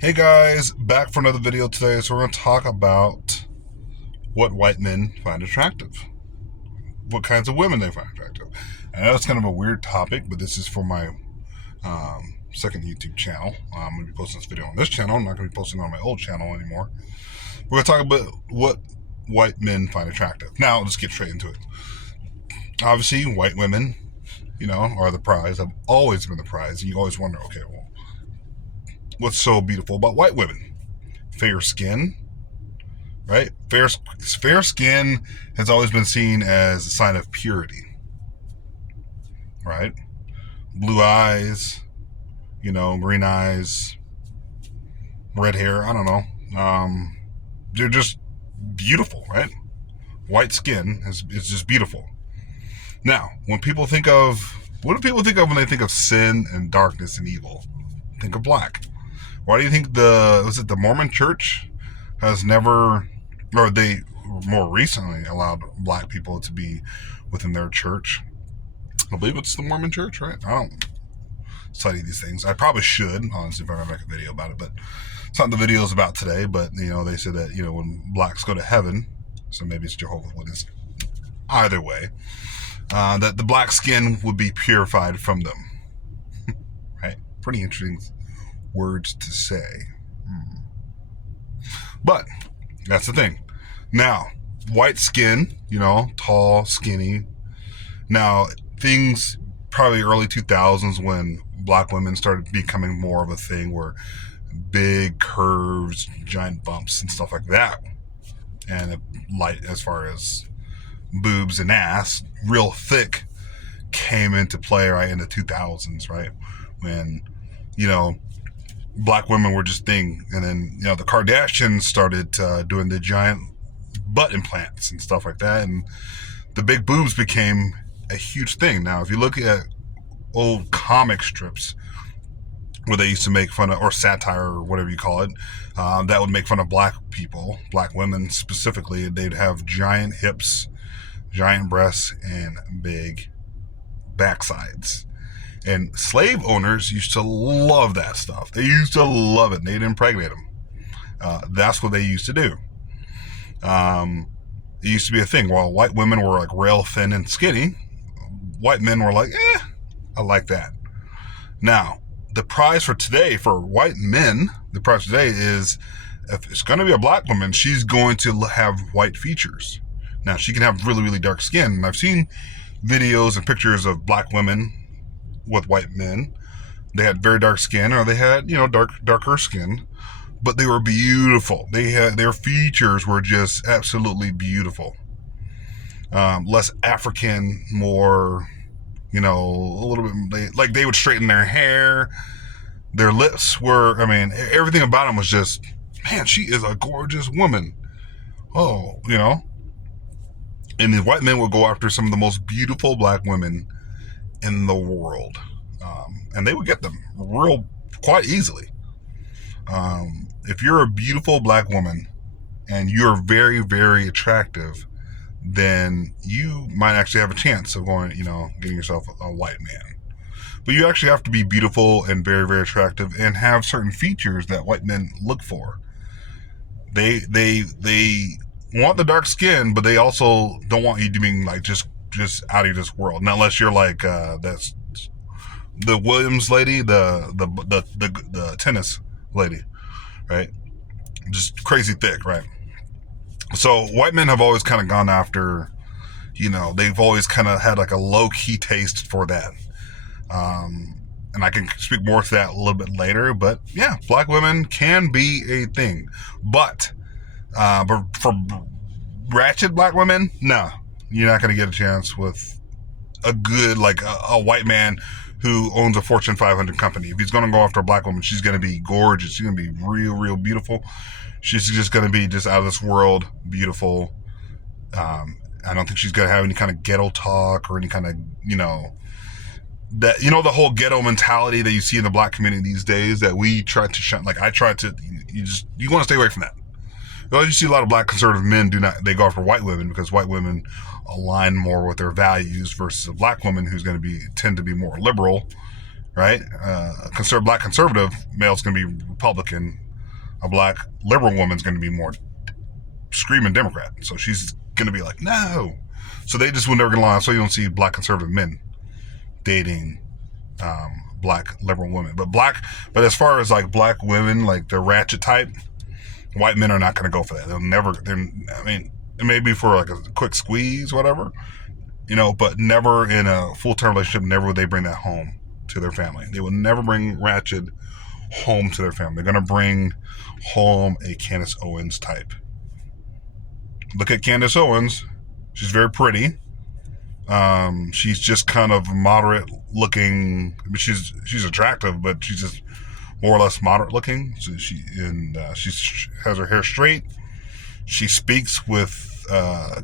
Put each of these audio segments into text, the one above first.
Hey guys, back for another video today. So we're going to talk about what white men find attractive, what kinds of women they find attractive. I know it's kind of a weird topic, but this is for my second YouTube channel. I'm going to be posting this video on this channel. I'm not going to be posting on my old channel anymore. We're going to talk about what white men find attractive. Now, let's get straight into it. Obviously, white women, are the prize. Have always been the prize. And you always wonder, okay, well, what's so beautiful about white women? Fair skin, right? Fair skin has always been seen as a sign of purity, right? Blue eyes, green eyes, red hair. I don't know. They're just beautiful, right? White skin is just beautiful. Now, when people think of what do people think of when they think of sin and darkness and evil? Think of black. Why do you think the Mormon Church has never, or they more recently allowed black people to be within their church? I believe it's the Mormon Church, right? I don't study these things. I probably should, honestly, if I ever make a video about it, but it's not the video is about today. But they said that when blacks go to heaven, so maybe it's Jehovah's Witness. Either way, that the black skin would be purified from them. Right? Pretty interesting words to say. But that's the thing. Now, white skin, tall, skinny. Now, things probably early 2000s when black women started becoming more of a thing where big curves, giant bumps and stuff like that. And light as far as boobs and ass, real thick, came into play right in the 2000s, right? When, black women were just thing. And then, the Kardashians started doing the giant butt implants and stuff like that. And the big boobs became a huge thing. Now, if you look at old comic strips where they used to make fun of, or satire or whatever you call it, that would make fun of black people, black women specifically, they'd have giant hips, giant breasts, and big backsides. And slave owners used to love that stuff. They used to love it. They'd impregnate them. That's what they used to do. It used to be a thing. While white women were like rail thin and skinny, white men were like, I like that. Now, the prize for today for white men, the prize today is if it's going to be a black woman, she's going to have white features. Now, she can have really, really dark skin. And I've seen videos and pictures of black women with white men. They had very dark skin, or they had, darker skin, but they were beautiful. Their features were just absolutely beautiful. Less African, more, a little bit, they would straighten their hair. Their lips were, everything about them was just, man, she is a gorgeous woman. Oh, and the white men would go after some of the most beautiful black women in the world. And they would get them quite easily. If you're a beautiful black woman and you're very, very attractive, then you might actually have a chance of going, getting yourself a white man. But you actually have to be beautiful and very, very attractive and have certain features that white men look for. They want the dark skin, but they also don't want you to be like just out of this world. Now, unless you're like that's the Williams lady, the tennis lady, right? Just crazy thick, right? So white men have always kind of gone after, they've always kind of had like a low key taste for that. And I can speak more to that a little bit later. But yeah, black women can be a thing, but for ratchet black women, no, you're not going to get a chance with a good, like a white man who owns a Fortune 500 company. If he's going to go after a black woman, she's going to be gorgeous. She's going to be real, real beautiful. She's just going to be just out of this world beautiful. I don't think she's going to have any kind of ghetto talk or any kind of, that, the whole ghetto mentality that you see in the black community these days that we try to shun. Like I try to, you want to stay away from that. You see a lot of black conservative men they go after white women because white women align more with their values versus a black woman who's going to tend to be more liberal, right? Black conservative male's going to be Republican, A black liberal woman's going to be more screaming Democrat. So she's going to be like, no. So they just will never get along. So you don't see black conservative men dating black liberal women. But as far as like black women, like the ratchet type, white men are not going to go for that. It may be for like a quick squeeze, whatever, but never in a full-term relationship. Never would they bring that home to their family. They will never bring ratchet home to their family. They're going to bring home a Candace Owens type. Look at Candace Owens. She's very pretty. She's just kind of moderate looking. I mean, she's attractive, but she's just more or less moderate looking. So she has her hair straight. She speaks with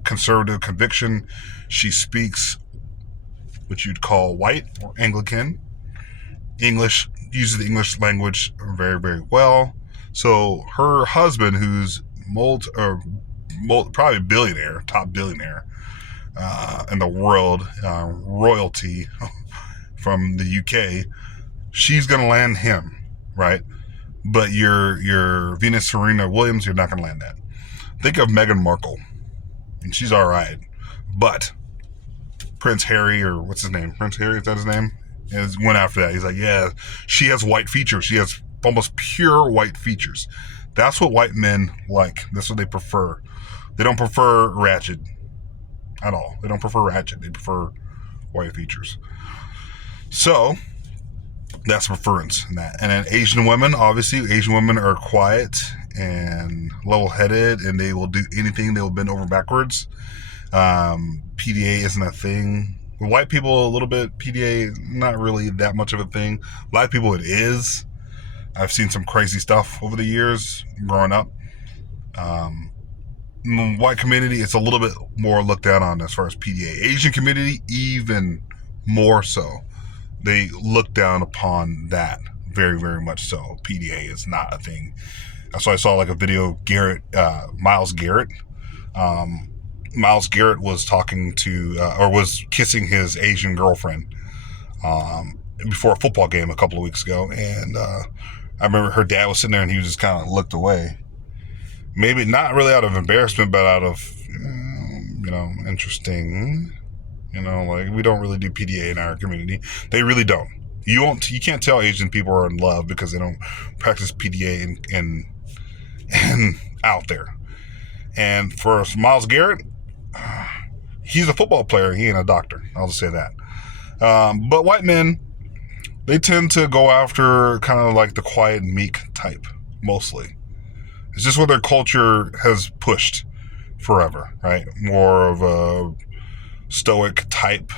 conservative conviction. She speaks what you'd call white or Anglican English. Uses the English language very, very well. So her husband, who's probably billionaire, top billionaire in the world, royalty from the UK, she's gonna land him, right? But your Venus Serena Williams, you're not gonna land that. Think of Meghan Markle, and she's all right, but Prince Harry, or what's his name? Prince Harry, is that his name? Went after that. He's like, yeah, she has white features. She has almost pure white features. That's what white men like. That's what they prefer. They don't prefer ratchet at all. They don't prefer ratchet. They prefer white features. So that's preference in that. And then Asian women, obviously, Asian women are quiet and level-headed, and they will do anything. They will bend over backwards. PDA isn't a thing. With white people, a little bit. PDA, not really that much of a thing. Black people, it is. I've seen some crazy stuff over the years growing up. White community, it's a little bit more looked down on as far as PDA. Asian community, even more so. They look down upon that very, very much so. PDA is not a thing. So I saw like a video, Miles Garrett. Miles Garrett was talking to, or was kissing his Asian girlfriend before a football game a couple of weeks ago. And I remember her dad was sitting there and he just kind of looked away. Maybe not really out of embarrassment, but out of, interesting. Like we don't really do PDA in our community. They really don't. You can't tell Asian people are in love because they don't practice PDA and out there. And for Miles Garrett, he's a football player. He ain't a doctor. I'll just say that. But white men, they tend to go after kind of like the quiet, meek type, mostly. It's just what their culture has pushed forever, right? More of a stoic type,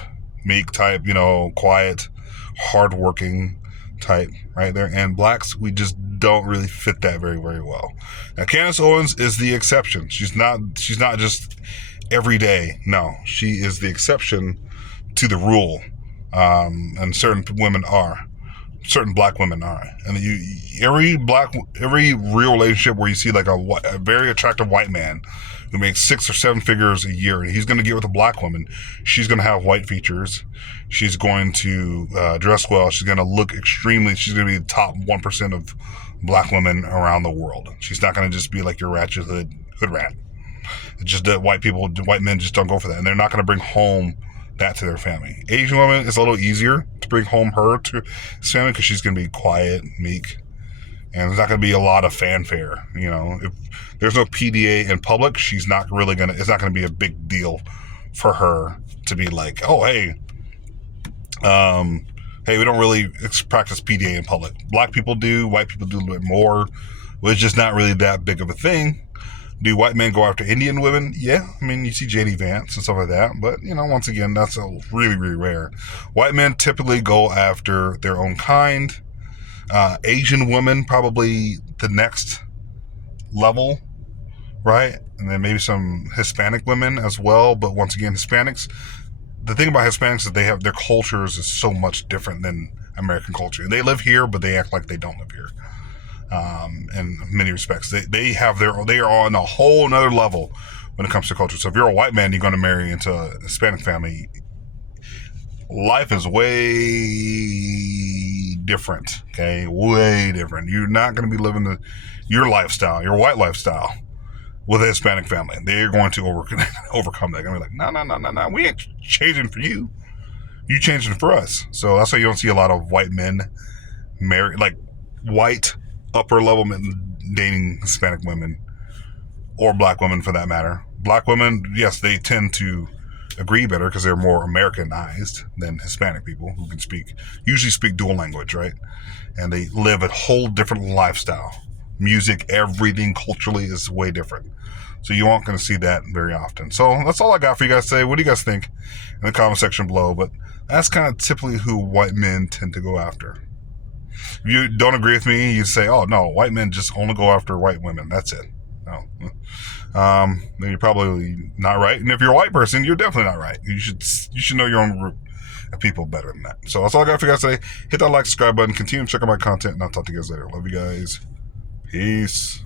meek type, quiet, hardworking type, right there. And blacks, we just don't really fit that very, very well. Now, Candace Owens is the exception. She's not just every day. No, she is the exception to the rule. And certain black women are. And every real relationship where you see like a very attractive white man who makes 6 or 7 figures a year, and he's going to get with a black woman, she's going to have white features. She's going to dress well. She's going to she's going to be the top 1% of black women around the world. She's not going to just be like your ratchet hood rat. It's just that white men just don't go for that. And they're not going to bring home that to their family. Asian woman, it's a little easier to bring home her to his family because she's going to be quiet, meek, and there's not going to be a lot of fanfare. If there's no PDA in public, it's not going to be a big deal for her to be like, oh, hey, we don't really practice PDA in public. Black people do, white people do a little bit more, but it's just not really that big of a thing. Do white men go after Indian women? Yeah. I mean, you see JD Vance and stuff like that. But, once again, that's really, really rare. White men typically go after their own kind. Asian women, probably the next level, right? And then maybe some Hispanic women as well. But once again, Hispanics, the thing about Hispanics is their cultures is so much different than American culture. They live here, but they act like they don't live here. In many respects, they are on a whole nother level when it comes to culture. So if you're a white man, you're going to marry into a Hispanic family, life is way different. Okay, way different. You're not going to be living your lifestyle, your white lifestyle, with a Hispanic family. They're going to overcome that. They're going to be like, no. We ain't changing for you. You changing for us. So that's why you don't see a lot of white men marry, like white upper level men dating Hispanic women, or black women for that matter. Black women, yes, they tend to agree better because they're more Americanized than Hispanic people who can usually speak dual language, right? And they live a whole different lifestyle. Music, everything culturally is way different. So you aren't going to see that very often. So that's all I got for you guys today. What do you guys think in the comment section below? But that's kind of typically who white men tend to go after. If you don't agree with me, you say, oh, no, white men just only go after white women. That's it. No. Then you're probably not right. And if you're a white person, you're definitely not right. You should know your own group of people better than that. So that's all I got for you guys today. Hit that like, subscribe button. Continue to check out my content, and I'll talk to you guys later. Love you guys. Peace.